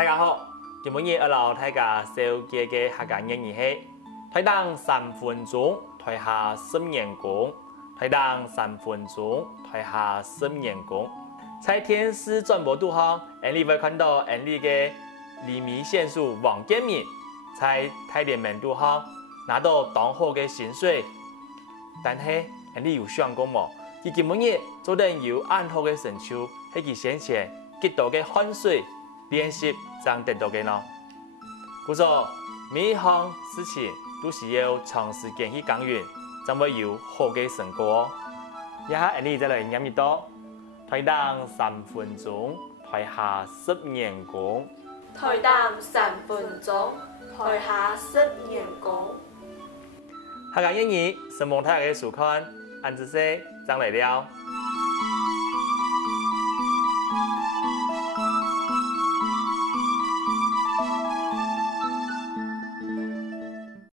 大家好，今日要老大家小记嘅客家谚语係：台當3分鐘，台下10年功；台當3分鐘，台下10年功。在電視轉播度上，你會看到你嘅黎明選手王建民在台聯盟度上拿到當好嘅薪水，但係你有想過冇？佢今日做得有暗好嘅成就，係佢先前極多嘅汗水練習才得到嘅呢。故說每一項事情都是要長時間去耕耘，才會有好嘅成果。一下你再來念一道：台當3分鐘，台下10年功。台當3分鐘，台下10年功。客家谚語，希望大家嘅收看，按這些，將來了。